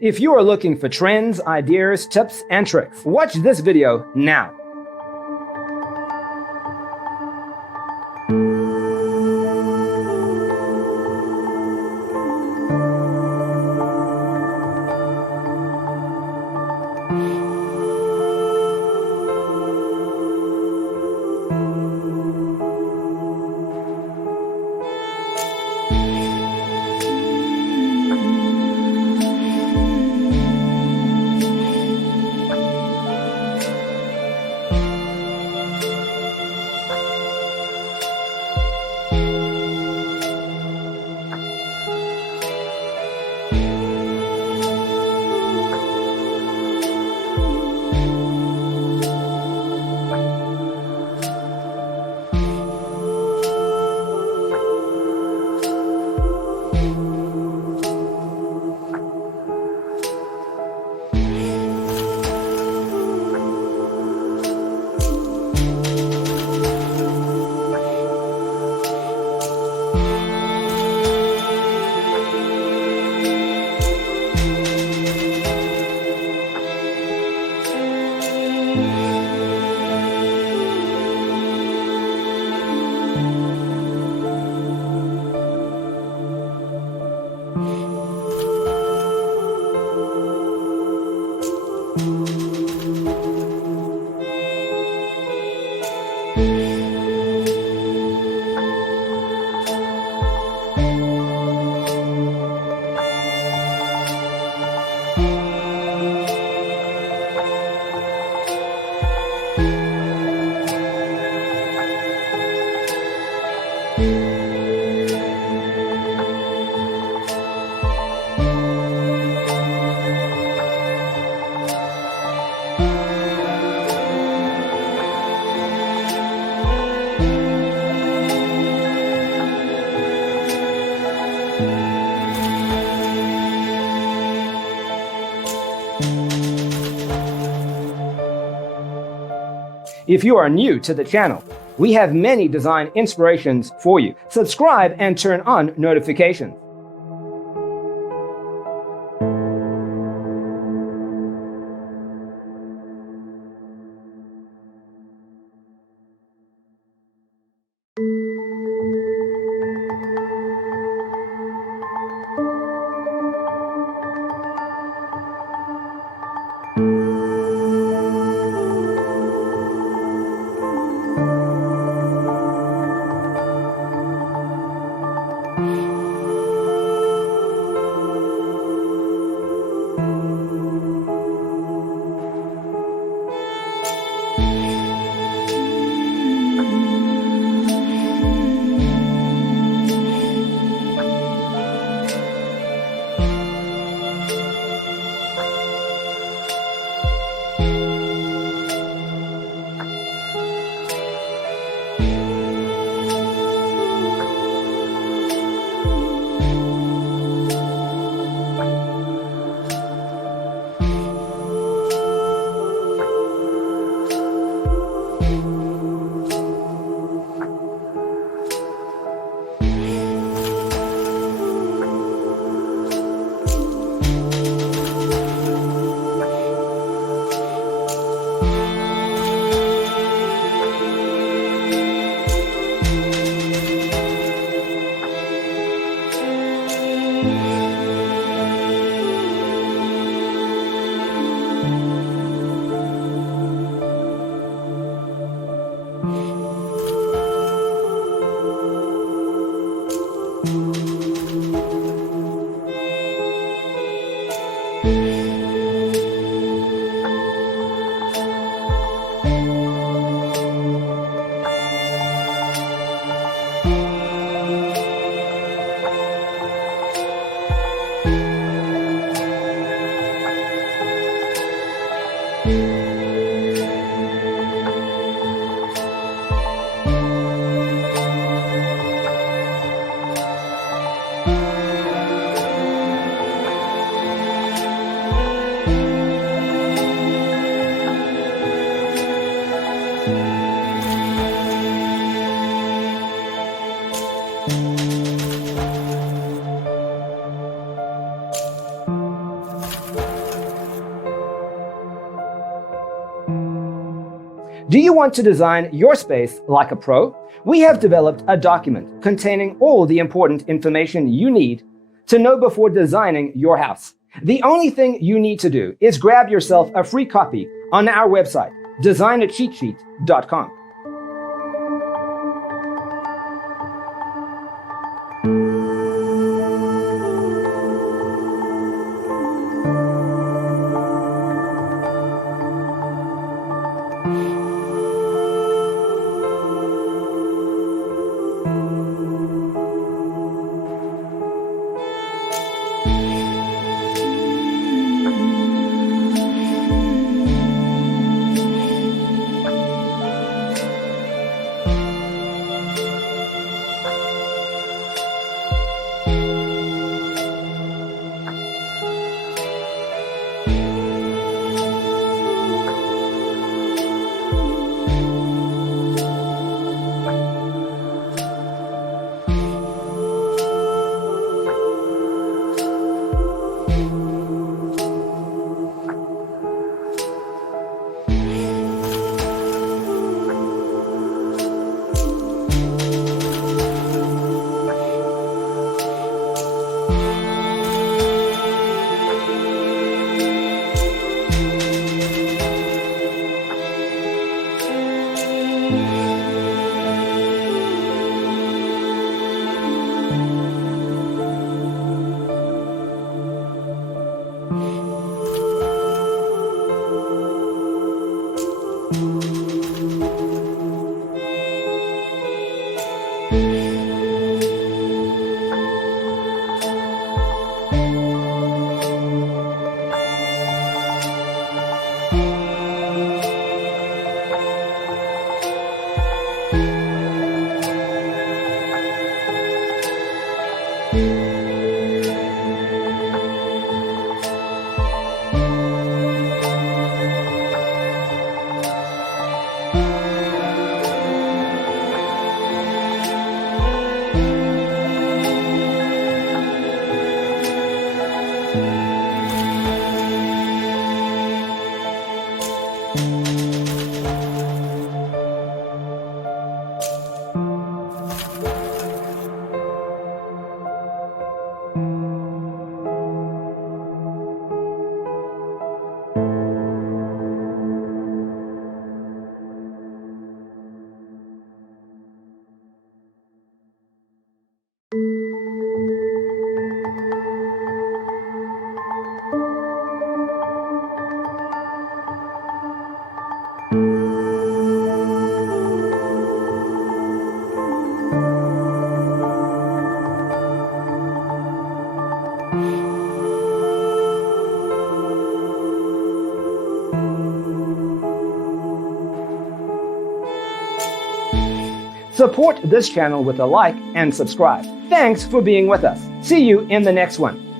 If you are looking for trends, ideas, tips, and tricks, watch this video now. If you are new to the channel, we have many design inspirations for you. Subscribe and turn on notifications. Do you want to design your space like a pro? We have developed a document containing all the important information you need to know before designing your house. The only thing you need to do is grab yourself a free copy on our website, designacheatsheet.com. Support this channel with a like and subscribe. Thanks for being with us. See you in the next one.